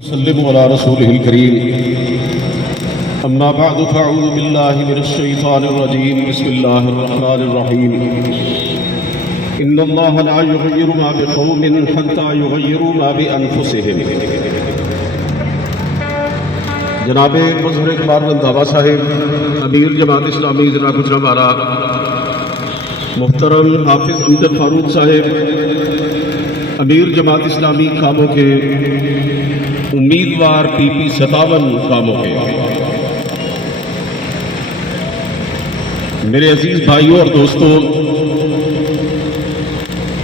وسلم على رسوله الكريم اما بعد فاعوذ بالله من الشيطان الرجيم بسم الله الرحمن الرحيم ان الله لا يغير ما بقوم حتى يغيروا ما بانفسهم جناب مظہر اقبال رنداوا صاحب امیر جماعت اسلامی ضلع گوجرانوالہ، محترم حافظ امجد فاروق صاحب امیر جماعت اسلامی کاموں کے امیدوار پی پی 57 کاموں کے، میرے عزیز بھائیوں اور دوستوں،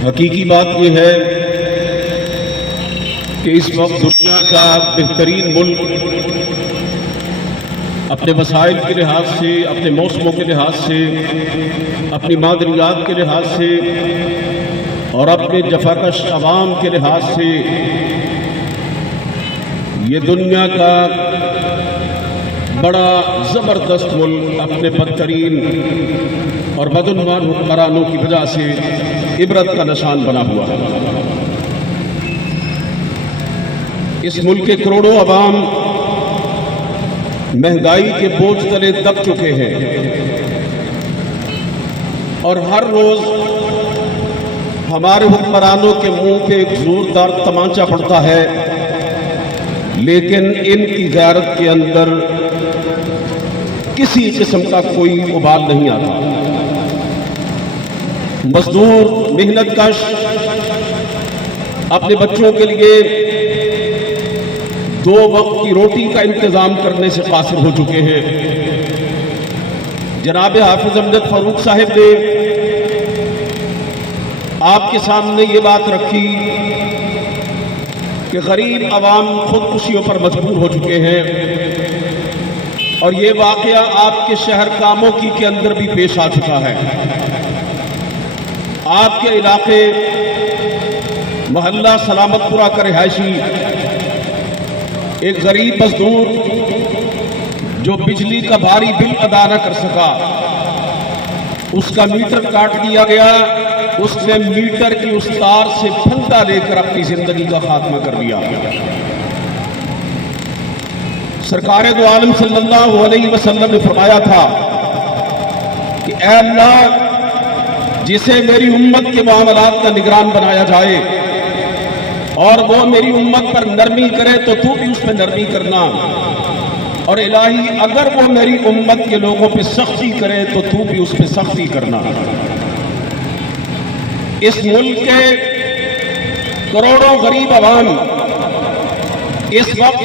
حقیقی بات یہ ہے کہ اس وقت دنیا کا بہترین ملک اپنے وسائل کے لحاظ سے، اپنے موسموں کے لحاظ سے، اپنی مادریات کے لحاظ سے اور اپنے جفاکش عوام کے لحاظ سے یہ دنیا کا بڑا زبردست ملک اپنے بدترین اور بدعنوان حکمرانوں کی وجہ سے عبرت کا نشان بنا ہوا ہے۔ اس ملک کے کروڑوں عوام مہنگائی کے بوجھ تلے دب چکے ہیں اور ہر روز ہمارے حکمرانوں کے منہ پہ ایک زوردار تمانچہ پڑتا ہے، لیکن ان کی غیرت کے اندر کسی قسم کا کوئی ابال نہیں آتا۔ مزدور محنت کش اپنے بچوں کے لیے 2 وقت کی روٹی کا انتظام کرنے سے قاصر ہو چکے ہیں۔ جناب حافظ امجد فاروق صاحب نے آپ کے سامنے یہ بات رکھی کہ غریب عوام خودکشیوں پر مجبور ہو چکے ہیں، اور یہ واقعہ آپ کے شہر کاموکی کے اندر بھی پیش آ چکا ہے۔ آپ کے علاقے محلہ سلامت پورہ کا رہائشی ایک غریب مزدور جو بجلی کا بھاری بل ادا نہ کر سکا، اس کا میٹر کاٹ دیا گیا، اس نے میٹر کی اس تار سے پھندا لے کر اپنی زندگی کا خاتمہ کر دیا۔ سرکار دو عالم صلی اللہ علیہ وسلم نے فرمایا تھا کہ اے اللہ، جسے میری امت کے معاملات کا نگران بنایا جائے اور وہ میری امت پر نرمی کرے تو تو بھی اس پہ نرمی کرنا، اور الہی اگر وہ میری امت کے لوگوں پہ سختی کرے تو تو بھی اس پہ سختی کرنا۔ اس ملک کے کروڑوں غریب عوام اس وقت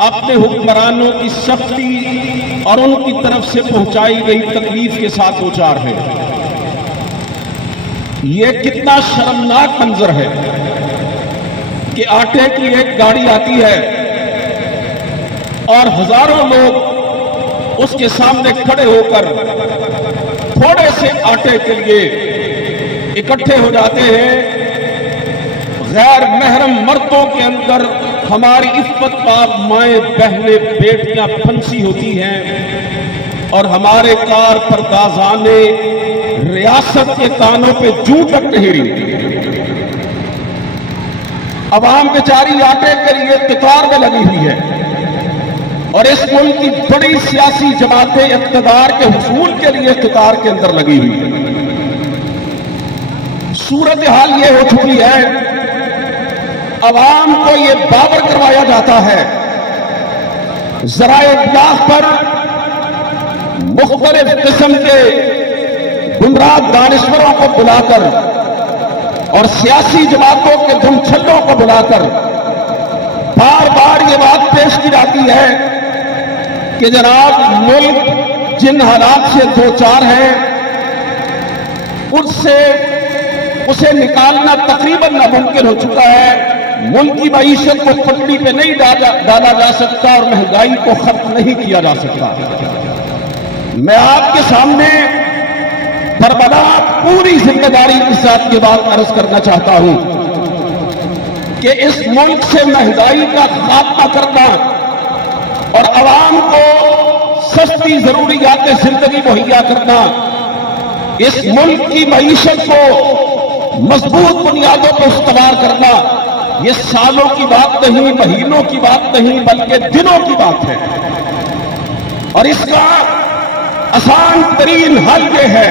اپنے حکمرانوں کی سختی اور ان کی طرف سے پہنچائی گئی تکلیف کے ساتھ دوچار ہے۔ یہ کتنا شرمناک منظر ہے کہ آٹے کی ایک گاڑی آتی ہے اور ہزاروں لوگ اس کے سامنے کھڑے ہو کر تھوڑے سے آٹے کے لیے اکٹھے ہو جاتے ہیں۔ غیر محرم مردوں کے اندر ہماری عفت پاک مائیں بہنیں بیٹیاں پھنسی ہوتی ہیں، اور ہمارے کار پردازان ریاست کے کانوں پہ جوں تک نہیں رہتی۔ عوام بیچاری آٹے کے لیے قطار میں لگی ہوئی ہے، اور اس ملک کی بڑی سیاسی جماعتیں اقتدار کے حصول کے لیے قطار کے اندر لگی ہوئی ہے۔ صورتحال یہ ہو چکی ہے، عوام کو یہ باور کروایا جاتا ہے، ذرائع ابلاغ پر مختلف قسم کے گمراہ دانشوروں کو بلا کر اور سیاسی جماعتوں کے دم چھلوں کو بلا کر بار بار یہ بات پیش کی جاتی ہے کہ جناب ملک جن حالات سے دوچار ہے ان سے اسے نکالنا تقریباً ناممکن ہو چکا ہے۔ ملک کی معیشت کو پٹڑی پہ نہیں ڈالا جا سکتا اور مہنگائی کو ختم نہیں کیا جا سکتا۔ میں آپ کے سامنے بربلا پوری ذمہ داری کے ساتھ یہ بات عرض کرنا چاہتا ہوں کہ اس ملک سے مہنگائی کا خاتمہ کرنا اور عوام کو سستی ضروریات زندگی مہیا کرنا، اس ملک کی معیشت کو مضبوط بنیادوں پر استوار کرنا، یہ سالوں کی بات نہیں، مہینوں کی بات نہیں، بلکہ دنوں کی بات ہے۔ اور اس کا آسان ترین حل یہ ہے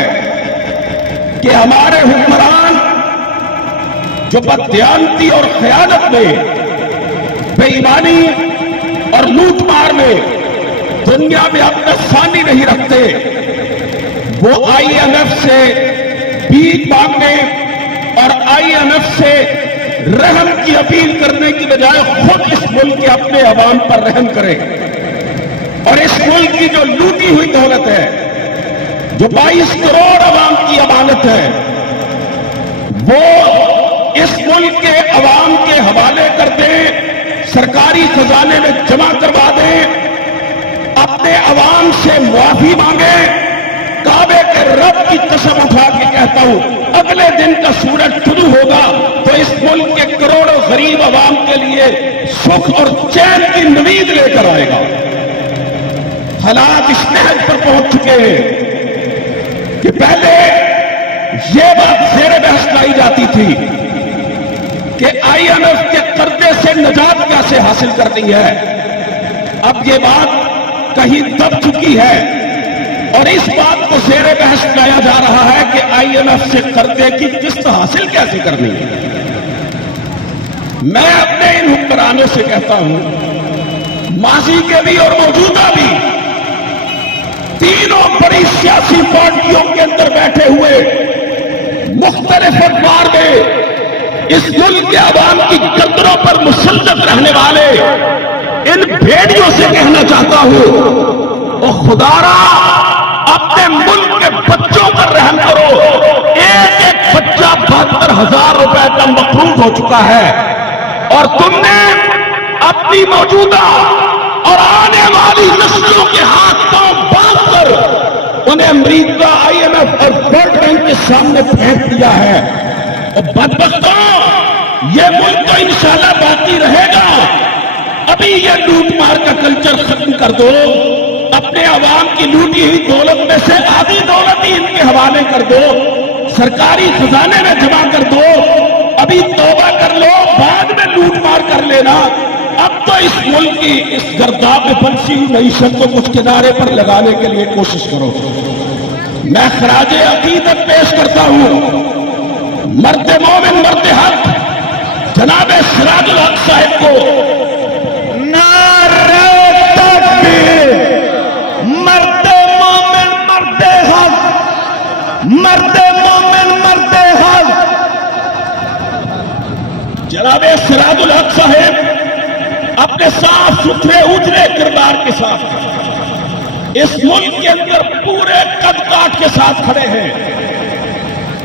کہ ہمارے حکمران جو بددیانتی اور خیانت میں، بے ایمانی اور لوٹ مار میں دنیا میں اپنا ثانی نہیں رکھتے، وہ IMF سے بھیک مانگنے اور IMF سے رحم کی اپیل کرنے کی بجائے خود اس ملک کے اپنے عوام پر رحم کرے، اور اس ملک کی جو لوٹی ہوئی دولت ہے، جو 22 کروڑ عوام کی امانت ہے، وہ اس ملک کے عوام کے حوالے کر دیں، سرکاری خزانے میں جمع کروا دیں، اپنے عوام سے معافی مانگیں۔ کعبے کے رب کی قسم اٹھا کے کہتا ہوں، اگلے دن کا سورج شروع ہوگا تو اس ملک کے کروڑوں غریب عوام کے لیے سکھ اور چین کی نوید لے کر آئے گا۔ حالات اس حد پر پہنچ چکے ہیں کہ پہلے یہ بات زیر بحث لائی جاتی تھی کہ IMF کے قرضے سے نجات کیسے حاصل کرنی ہے، اب یہ بات کہیں دب چکی ہے اور اس بات کو زیر بحث لایا جا رہا ہے کہ IMF سے قرضے کی قسط حاصل کیسے کرنی ہے۔ میں اپنے ان حکمرانوں سے کہتا ہوں، ماضی کے بھی اور موجودہ بھی، تینوں بڑی سیاسی پارٹیوں کے اندر بیٹھے ہوئے مختلف ادوار میں اس ملک کے عوام کی گردنوں پر مسلط رہنے والے ان بھیڑیوں سے کہنا چاہتا ہوں، او خدا را اپنے ملک کے بچوں پر رحم کرو۔ ایک ایک بچہ 72,000 روپے کا مقروض ہو چکا ہے، اور تم نے اپنی موجودہ اور آنے والی نسلوں کے ہاتھ پاؤں باندھ کر انہیں امریکہ، IMF اور ورلڈ بینک کے سامنے پھینک دیا ہے۔ اور بدبختوں، یہ ملک تو انشاءاللہ باقی رہے گا، ابھی یہ لوٹ مار کا کلچر ختم کر دو، اپنے عوام کی لوٹی ہوئی دولت میں سے آدھی دولت ہی ان کے حوالے کر دو، سرکاری خزانے میں جمع کر دو، ابھی توبہ کر لو، بعد میں لوٹ مار کر لینا۔ اب تو اس ملک کی اس گرداب میں پھنسی ہوئی معیشت کو کچھ کنارے پر لگانے کے لیے کوشش کرو۔ میں خراج عقیدت پیش کرتا ہوں مرد مومن، مرد حق جناب سراج الحق صاحب کو، نعرہ تکبیر، مرد مومن، مرد حق، مرد مومن، مرد حق۔ جناب سراج الحق صاحب اپنے صاف ستھرے اجلے کردار کے ساتھ اس ملک کے اندر پورے قد کاٹ کے ساتھ کھڑے ہیں،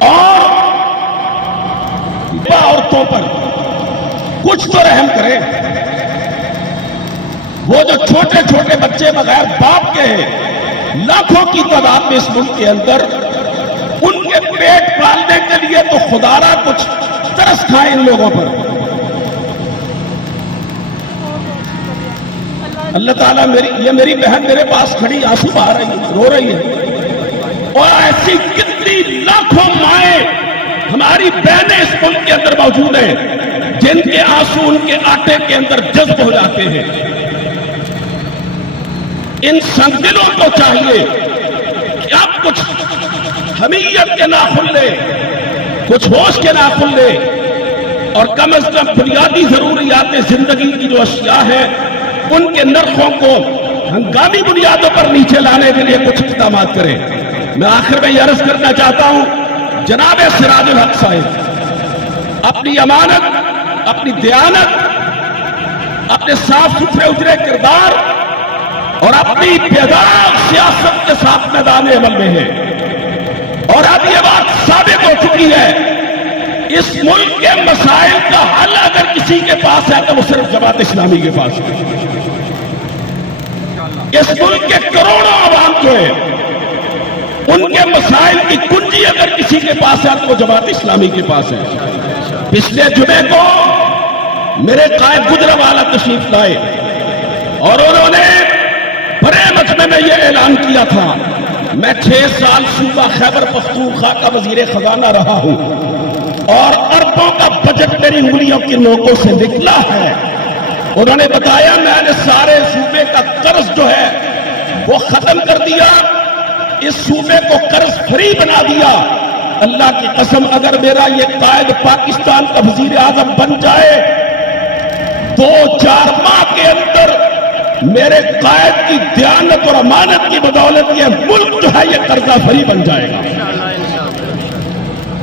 اور عورتوں پر کچھ تو رحم کریں۔ وہ جو چھوٹے چھوٹے بچے بغیر باپ کے ہیں، لاکھوں کی تعداد میں اس ملک کے اندر، ان کے پیٹ پالنے کے لیے تو خدا را کچھ ترس کھائے ان لوگوں پر۔ اللہ تعالیٰ یہ میری بہن میرے پاس کھڑی آنسو بہا رہی ہے، رو رہی ہے، اور ایسی کتنی لاکھوں مائیں ہماری بہنیں اس ملک کے اندر موجود ہیں جن کے آنسو ان کے آٹے کے اندر جذب ہو جاتے ہیں۔ ان سنگدلوں کو چاہیے کہ اب کچھ حمیت کے ناخن لے، کچھ ہوش کے ناخن لے، اور کم از کم بنیادی ضروریات زندگی کی جو اشیاء ہیں ان کے نرخوں کو ہنگامی بنیادوں پر نیچے لانے کے لیے کچھ اقدامات کریں۔ میں آخر میں یہ عرض کرنا چاہتا ہوں، جناب سراج الحق صاحب اپنی امانت، اپنی دیانت، اپنے صاف ستھرے اجرے کردار اور اپنی بیدار سیاست کے ساتھ میدان عمل میں ہے، اور اب یہ بات ثابت ہو چکی ہے، اس ملک کے مسائل کا حل اگر کسی کے پاس ہے تو وہ صرف جماعت اسلامی کے پاس ہے۔ اس ملک کے کروڑوں عوام جو ہے، ان کے مسائل کی کنجی اگر کسی کے پاس ہے تو وہ جماعت اسلامی کے پاس ہے۔ پچھلے جمعے کو میرے قائد گجرانوالہ تشریف لائے، اور انہوں نے بڑے مجمع میں یہ اعلان کیا تھا، میں 6 سال صوبہ خیبر پختونخوا کا وزیر خزانہ رہا ہوں، اور اربوں کا بجٹ میری انگلیوں کی نوکوں سے نکلا ہے. انہوں نے بتایا میں نے سارے صوبے کا قرض جو ہے وہ ختم کر دیا, اس صوبے کو قرض فری بنا دیا. اللہ کی قسم اگر میرا یہ قائد پاکستان کا وزیر اعظم بن جائے 2-4 ماہ کے اندر میرے قائد کی دیانت اور امانت کی بدولت یہ ملک جو ہے یہ قرضہ فری بن جائے گا.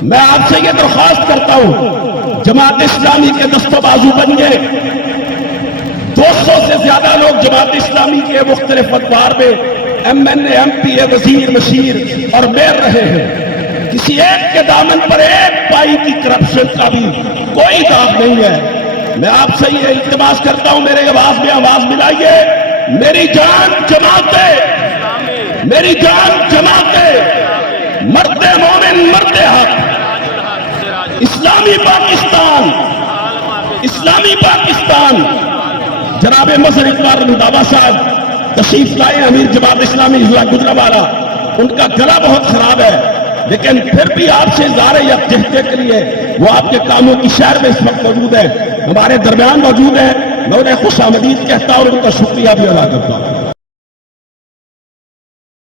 میں آپ سے یہ درخواست کرتا ہوں, جماعت اسلامی کے دست و بازو بن گئے. 200 سے زیادہ لوگ جماعت اسلامی کے مختلف ادوار میں ایم این اے, ایم پی اے, وزیر, مشیر اور میر رہے ہیں. کسی ایک کے دامن پر ایک پائی کی کرپشن کا بھی کوئی داغ نہیں ہے. میں آپ سے یہ التماس کرتا ہوں, میرے آواز میں آواز ملائیے. میری جان جماعتے, میری جان جماعتے, مرد مومن مرد حق, اسلامی پاکستان, اسلامی پاکستان. جناب مظہر اقبال رنداوا صاحب تشریف لائے, امیر جماعت اسلامی ضلع گجرانوالہ. ان کا گلا بہت خراب ہے لیکن پھر بھی آپ سے اظہار یکجہتی کے لیے وہ آپ کے کاموں کی شہر میں اس وقت موجود ہے, ہمارے درمیان موجود ہے. میں انہیں خوش آمدید کہتا ہوں اور ان کا شکریہ بھی ادا کرتا ہوں.